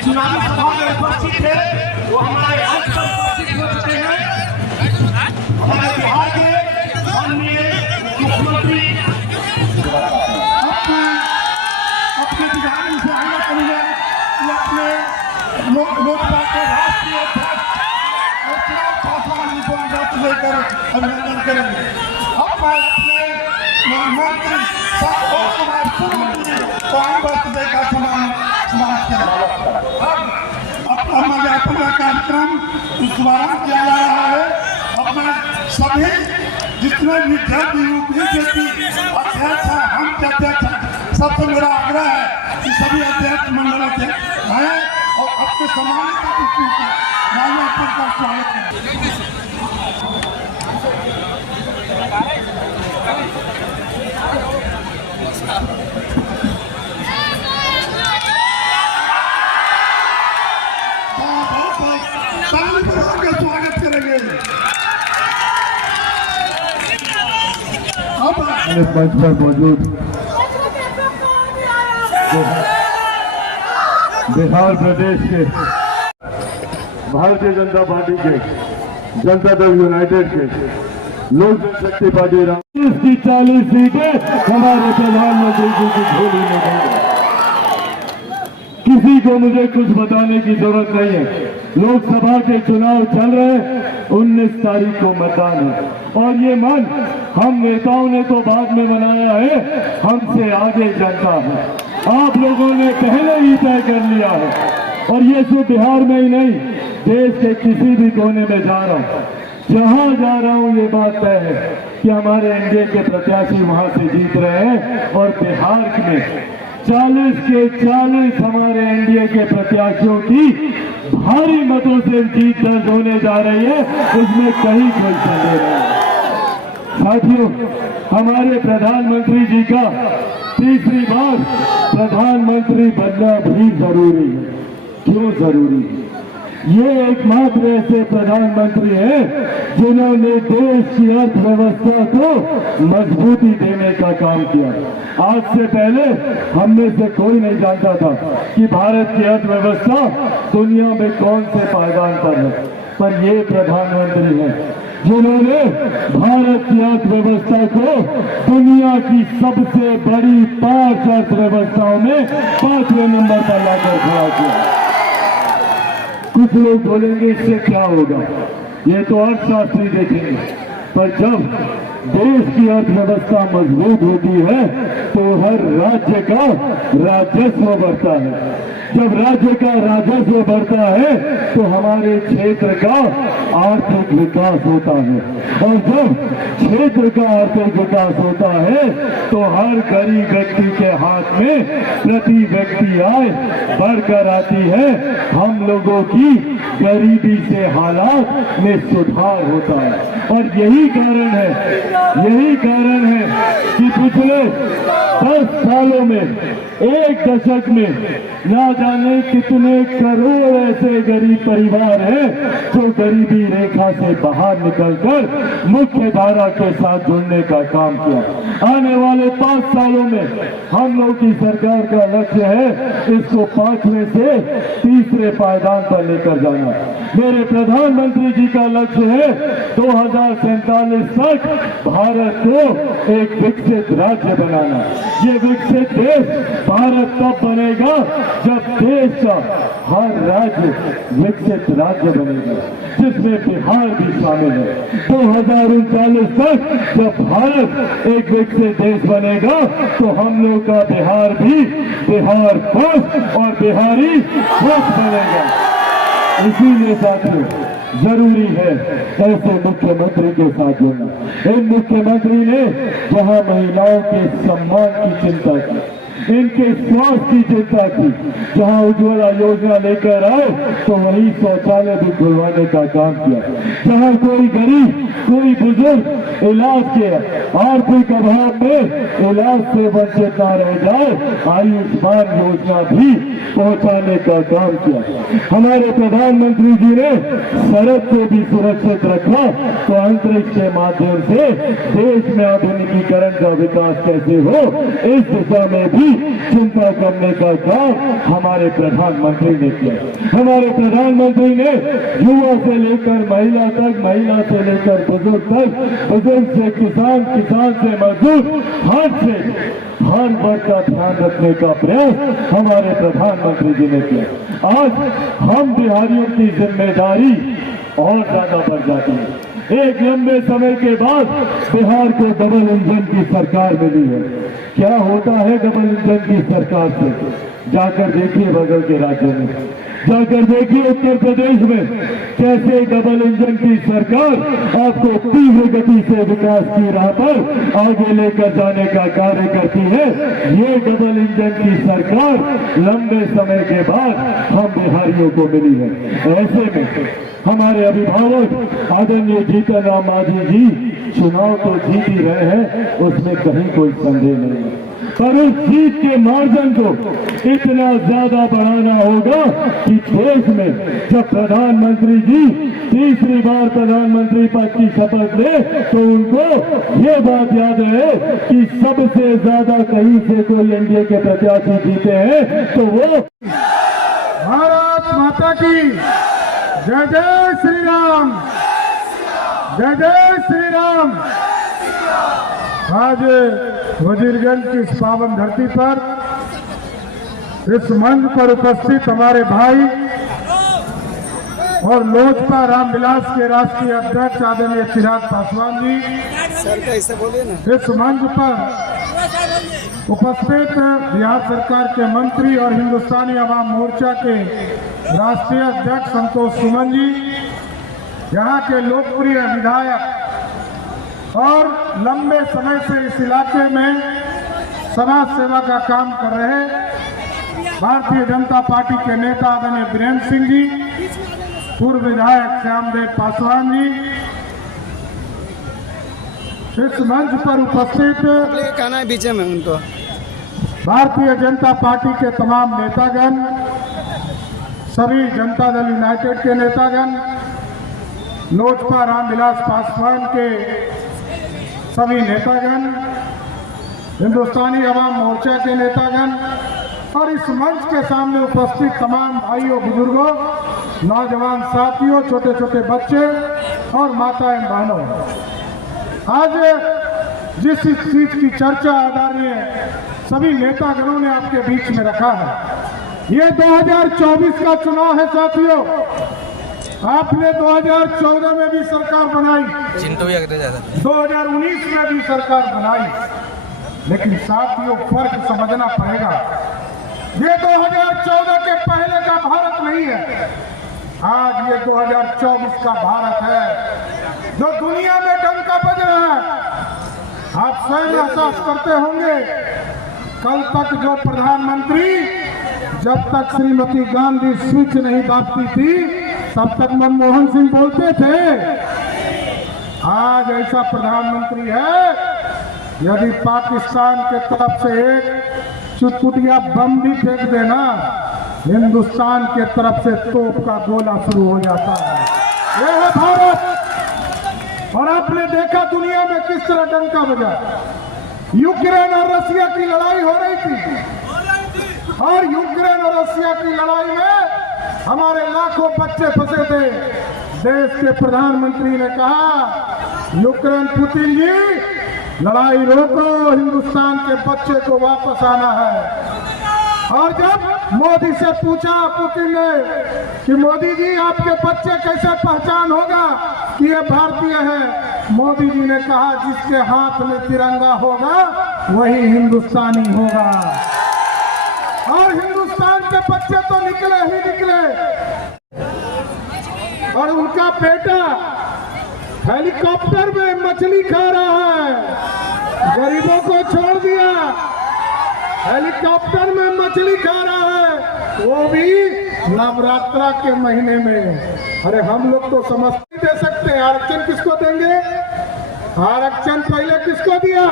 चुनावी सभा में उपस्थित थे वो हमारे अंत पर उपस्थित हो चुके हैं। हमारे बिहार के माननीय मुख्यमंत्री अपने बिहार से आगे करेंगे कि अपने लोकसभा के राष्ट्रीय अध्यक्ष और चुनाव पासवान को लेकर अभिनंदन करेंगे। अब मैं अपने मंत्री का समाप्त अपना कार्यक्रम शुभारंभ किया जा रहा है। अपना सभी जितने भी अध्यक्ष हैं, हम अध्यक्ष हैं, सबसे मेरा आग्रह है कि सभी अध्यक्ष मंडल अध्यक्ष हैं और अपने सम्मानित माल्यार्पण का स्वागत करें। स्वागत करेंगे। मंच पर मौजूद बिहार प्रदेश के भारतीय जनता पार्टी के जनता दल यूनाइटेड के लोक जनशक्ति पार्टी की 40 सीटें हमारे प्रधानमंत्री जी की झोली में गई। किसी को मुझे कुछ बताने की जरूरत नहीं है। लोकसभा के चुनाव चल रहे हैं, 19 तारीख को मतदान है और ये मन हम नेताओं ने तो बाद में बनाया है, हमसे आगे जनता है। आप लोगों ने पहले ही तय कर लिया है और ये सिर्फ बिहार में ही नहीं, देश के किसी भी कोने में जा रहा हूँ, जहां जा रहा हूं ये बात तय है कि हमारे एनडीए के प्रत्याशी वहां से जीत रहे हैं और बिहार में 40 के 40 हमारे एनडीए के प्रत्याशियों की भारी मतों से जीत दर्ज होने जा रही है, इसमें कहीं कोई संदेह नहीं। साथियों, हमारे प्रधानमंत्री जी का तीसरी बार प्रधानमंत्री बनना भी जरूरी है। क्यों जरूरी है? ये एकमात्र ऐसे प्रधानमंत्री हैं जिन्होंने देश की अर्थव्यवस्था को मजबूती देने का काम किया। आज से पहले हम में से कोई नहीं जानता था कि भारत की अर्थव्यवस्था दुनिया में कौन से पायदान पर है, पर ये प्रधानमंत्री हैं जिन्होंने भारत की अर्थव्यवस्था को दुनिया की सबसे बड़ी 5 अर्थव्यवस्थाओं में 5वें नंबर पर लाकर खड़ा किया। कुछ लोग बोलेंगे इससे क्या होगा, ये तो अर्थशास्त्री देखेंगे, पर जब देश की अर्थव्यवस्था मजबूत होती है तो हर राज्य का राजस्व बढ़ता है। जब राज्य का राजस्व बढ़ता है तो हमारे क्षेत्र का आर्थिक विकास होता है और जब क्षेत्र का आर्थिक विकास होता है तो हर गरीब व्यक्ति के हाथ में प्रति व्यक्ति आय बढ़कर आती है। हम लोगों की गरीबी से हालात में सुधार होता है और यही कारण है कि पिछले 10 सालों में, 1 दशक में ना जाने कितने करोड़ ऐसे गरीब परिवार हैं जो गरीबी रेखा से बाहर निकलकर मुख्य धारा के साथ जुड़ने का काम किया। आने वाले 5 सालों में हम लोग की सरकार का लक्ष्य है इसको 5वें से 3रे पायदान पर लेकर जाना। मेरे प्रधानमंत्री जी का लक्ष्य है 2047 तक भारत को एक विकसित राज्य बनाना। ये विकसित देश भारत तब बनेगा जब देश का हर राज्य विकसित राज्य बनेगा, जिसमें बिहार भी शामिल है। 2039 तक जब भारत एक विकसित देश बनेगा तो हम लोग का बिहार भी बिहार फर्स्ट और बिहारी फर्स्ट बनेगा। इसीलिए साथियों, जरूरी है ऐसे मुख्यमंत्री के साथ जुड़ना। इन मुख्यमंत्री ने जहां महिलाओं के सम्मान की चिंता की, इनके स्वास्थ्य की चिंता की, जहां उज्ज्वला योजना लेकर आए तो वही शौचालय भी खुलवाने का काम किया। जहां कोई गरीब, कोई बुजुर्ग इलाज के आर्थिक अभाव में इलाज से वंचित न रह जाए, आयुष्मान योजना भी पहुंचाने का काम किया। हमारे प्रधानमंत्री जी ने सड़क को भी सुरक्षित रखा तो अंतरिक्ष के माध्यम से देश में आधुनिकीकरण का विकास कैसे हो, इस दिशा में भी चिंता करने का काम हमारे प्रधानमंत्री ने किया। हमारे प्रधानमंत्री ने युवा से लेकर महिला तक, महिला से लेकर बुजुर्ग तक, बुजुर्ग से किसान, किसान से मजदूर, हर वर्ग का ध्यान रखने का प्रयास हमारे प्रधानमंत्री जी ने किया। आज हम बिहारियों की जिम्मेदारी और ज्यादा बढ़ जाती है। एक लंबे समय के बाद बिहार को डबल इंजन की सरकार मिली है। क्या होता है डबल इंजन की सरकार से? जाकर देखिए बगल के राज्यों में, जाकर देखिए उत्तर प्रदेश में कैसे डबल इंजन की सरकार आपको तीव्र गति से विकास की राह पर आगे लेकर जाने का कार्य करती है। ये डबल इंजन की सरकार लंबे समय के बाद हम बिहारियों को मिली है। ऐसे में हमारे अभिभावक आदरणीय जीतन राम मांझी जी चुनाव तो जीत ही रहे हैं, उसमें कहीं कोई संदेह नहीं है, पर उस जीत के मार्जिन को इतना ज्यादा बढ़ाना होगा कि देश में जब प्रधानमंत्री जी तीसरी बार प्रधानमंत्री पद की शपथ ले तो उनको ये बात याद है कि सबसे ज्यादा कहीं से कोई एनडीए के प्रत्याशी जीते हैं तो वो भारत माता की जय जय श्री राम, जय जय श्री राम। आज वजीरगंज की इस पावन धरती पर इस मंच पर उपस्थित हमारे भाई और लोजपा रामविलास के राष्ट्रीय अध्यक्ष आदरणीय चिराग पासवान जी, सर कैसे बोलिए ना, इस मंच पर उपस्थित बिहार सरकार के मंत्री और हिंदुस्तानी अवाम मोर्चा के राष्ट्रीय अध्यक्ष संतोष सुमन जी, यहाँ के लोकप्रिय विधायक और लंबे समय से इस इलाके में समाज सेवा का काम कर रहे भारतीय जनता पार्टी के नेता आदरणीय वीरेंद्र सिंह जी, पूर्व विधायक श्यामदेव पासवान जी, इस मंच पर उपस्थित कहना है बीच में उनको, भारतीय जनता पार्टी के तमाम नेतागण, सभी जनता दल यूनाइटेड के नेतागण, लोजपा रामविलास पासवान के सभी नेतागण, हिंदुस्तानी अवाम मोर्चा के नेतागण और इस मंच के सामने उपस्थित तमाम भाइयों, बुजुर्गों, नौजवान साथियों, छोटे छोटे बच्चे और माताएं बहनों, आज जिस चीज की चर्चा आदरणीय सभी नेतागणों ने आपके बीच में रखा है, ये 2024 का चुनाव है साथियों। आपने 2014 में भी सरकार बनाई, 2019 में भी सरकार बनाई, लेकिन साथियों फर्क समझना पड़ेगा। ये 2014 के पहले का भारत नहीं है, आज ये 2024 का भारत है जो दुनिया में डंका बज रहा है। आप स्वयं एहसास करते होंगे, कल तक जो प्रधानमंत्री, जब तक श्रीमती गांधी स्विच नहीं दाबती थी तब तक मनमोहन सिंह बोलते थे। आज ऐसा प्रधानमंत्री है, यदि पाकिस्तान के तरफ से एक चुटपुटिया बम भी फेंक देना, हिंदुस्तान के तरफ से तोप का गोला शुरू हो जाता है। यह है भारत। और आपने देखा दुनिया में किस तरह डंका बजा। यूक्रेन और रशिया की लड़ाई हो रही थी और यूक्रेन और रशिया की लड़ाई में हमारे लाखों बच्चे फंसे थे। देश के प्रधानमंत्री ने कहा, यूक्रेन पुतिन जी लड़ाई रोको, हिंदुस्तान के बच्चे को वापस आना है। और जब मोदी से पूछा पुतिन ने कि मोदी जी आपके बच्चे कैसे पहचान होगा कि ये भारतीय है, मोदी जी ने कहा जिसके हाथ में तिरंगा होगा वही हिंदुस्तानी होगा। और हिंदुस्तान के बच्चे तो निकले ही निकले। और उनका बेटा हेलीकॉप्टर में मछली खा रहा है, गरीबों को छोड़ दिया, हेलीकॉप्टर में मछली खा रहा है, वो भी नवरात्रा के महीने में। अरे हम लोग तो समझ नहीं दे सकते, आरक्षण किसको देंगे? आरक्षण पहले किसको दिया?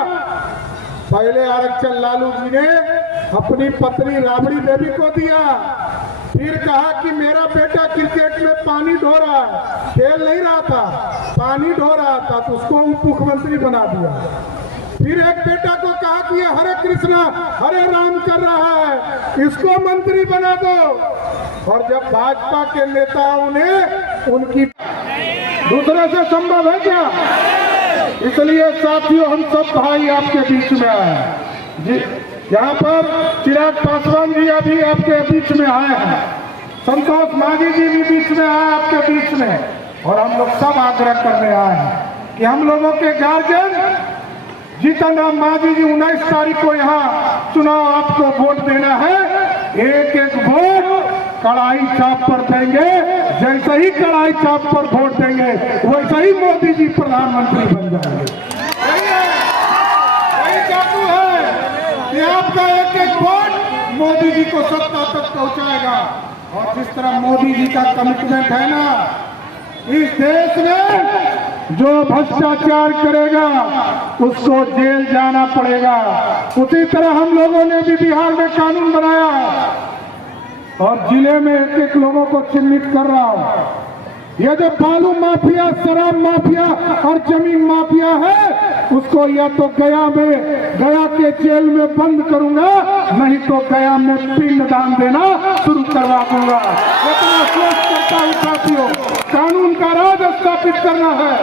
पहले आरक्षण लालू जी ने अपनी पत्नी राबड़ी देवी को दिया, फिर कहा कि मेरा बेटा क्रिकेट में पानी ढो रहा है, खेल नहीं रहा था, पानी ढो रहा था, तो उसको उप मुख्यमंत्री बना दिया। फिर एक बेटा को कहा कि ये हरे कृष्णा हरे राम कर रहा है, इसको मंत्री बना दो। और जब भाजपा के नेताओं ने उनकी दूसरे से संभव है क्या? इसलिए साथियों हम सब भाई आपके बीच में आए जी। यहाँ पर चिराग पासवान जी अभी आपके बीच में आए हैं, संतोष मांझी जी भी बीच में आए आपके बीच में, और हम लोग सब आग्रह करने आए हैं कि हम लोगों के गार्जियन जीतन राम मांझी जी 19 तारीख को यहाँ चुनाव आपको वोट देना है। एक एक वोट कड़ाई चाप पर देंगे, जैसे ही कड़ाई चाप पर वोट देंगे वैसे ही मोदी जी प्रधानमंत्री बन जाएंगे। यही जादू है कि आपका एक एक वोट मोदी जी को सत्ता तक पहुंचाएगा। और जिस तरह मोदी जी का कमिटमेंट है ना, इस देश में जो भ्रष्टाचार करेगा उसको जेल जाना पड़ेगा। उसी तरह हम लोगों ने भी बिहार में कानून बनाया और जिले में एक एक लोगों को चिन्हित कर रहा हूं। ये जो बालू माफिया, शराब माफिया और जमीन माफिया है, उसको या तो गया के जेल में बंद करूंगा, नहीं तो गया में पिंडदान देना शुरू करवा दूंगा। इतना सोच करता हूं साथियों, कानून का राज स्थापित करना है,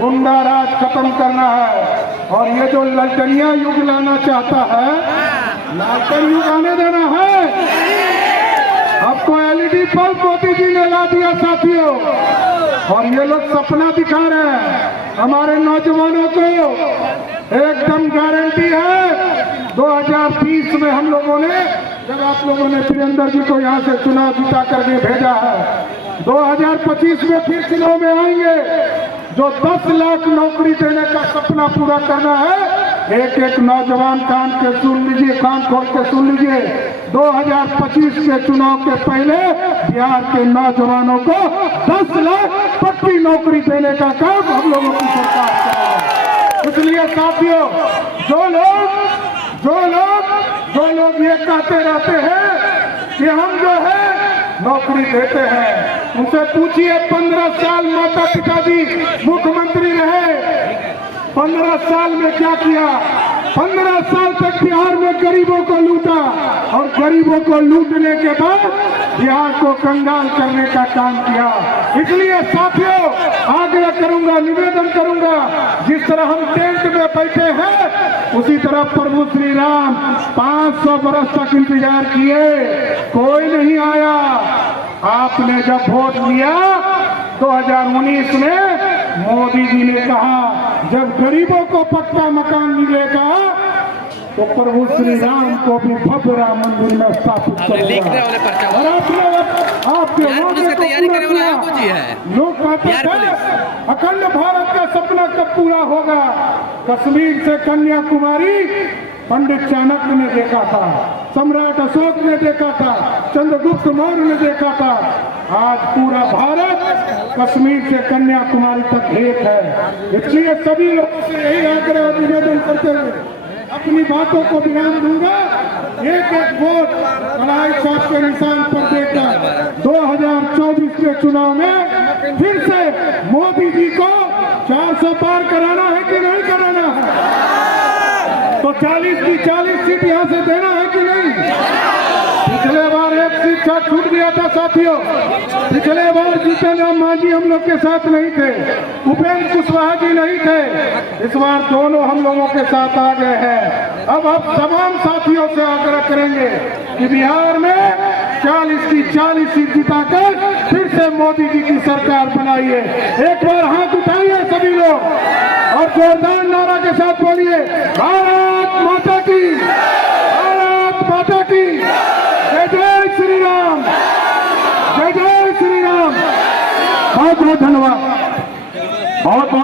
गुंडा राज खत्म करना है। और ये जो ललटनिया युग लाना चाहता है, लालटेन युग आने देना है। आपको एलईडी बल्ब मोदी जी ने ला दिया साथियों, और ये लोग सपना दिखा रहे हैं हमारे नौजवानों को। एकदम गारंटी है 2020 में हम लोगों ने, जब आप लोगों ने वीरेंद्र जी को यहाँ से चुनाव जिता करके भेजा है, 2025 में फिर चुनाव में आएंगे। जो 10 लाख नौकरी देने का सपना पूरा करना है, एक एक नौजवान कान के सुन लीजिए, कान खोल के सुन लीजिए। 2025 के चुनाव के पहले बिहार के नौजवानों को 10 लाख पक्की नौकरी देने का काम हम लोगों की सरकार करेगी। इसलिए साथियों, जो लोग ये कहते रहते हैं कि हम जो है नौकरी देते हैं, उनसे पूछिए 15 साल माता पिता जी मुख्यमंत्री रहे, 15 साल में क्या किया? 15 साल तक बिहार में गरीबों को लूटा, और गरीबों को लूटने के बाद बिहार को कंगाल करने का काम किया। इसलिए साथियों, आग्रह करूंगा, निवेदन करूंगा, जिस तरह हम टेंट में बैठे हैं, उसी तरह प्रभु श्री राम 500 बरस तक इंतजार किए, कोई नहीं आया। आपने जब वोट दिया 2019 में, मोदी जी ने कहा जब गरीबों को पक्का मकान मिलेगा तो प्रभु श्री राम को भी भव्य राम मंदिर में स्थापित करेगा। और आपने वादे को पूरा किया। लोग कहते थे अखंड भारत का सपना कब पूरा होगा? कश्मीर से कन्याकुमारी पंडित चाणक्य ने देखा था, सम्राट अशोक ने देखा था, चंद्रगुप्त मौर्य ने देखा था। आज पूरा भारत कश्मीर से कन्याकुमारी तक एक है। इसलिए सभी लोगों से यही आग्रह और निवेदन करते हुए अपनी बातों को ध्यान दूंगा। एक एक वोट कड़ाई चाप के निशान पर देकर 2024 के चुनाव में फिर से मोदी जी को 400 पार कराना है कि नहीं कराना है? तो 40 की 40 सीट यहाँ से देना है कि नहीं? पिछले बार एक सीट का छूट गया था साथियों। पिछले बार जीतन राम मांझी हम लोग के साथ नहीं थे, उपेंद्र कुशवाहा जी नहीं थे। इस बार दोनों हम लोगों के साथ आ गए हैं। अब हम तमाम साथियों से आग्रह करेंगे कि बिहार में 40 की 40 सीट जिताकर फिर से मोदी जी की सरकार बनाइए। एक बार हाथ उठाइए सभी लोग और जोरदार नारा के साथ बोलिए, भारत माता की, भारत माता की, जय जय श्री राम, जय जय श्री राम। बहुत बहुत धन्यवाद। बहुत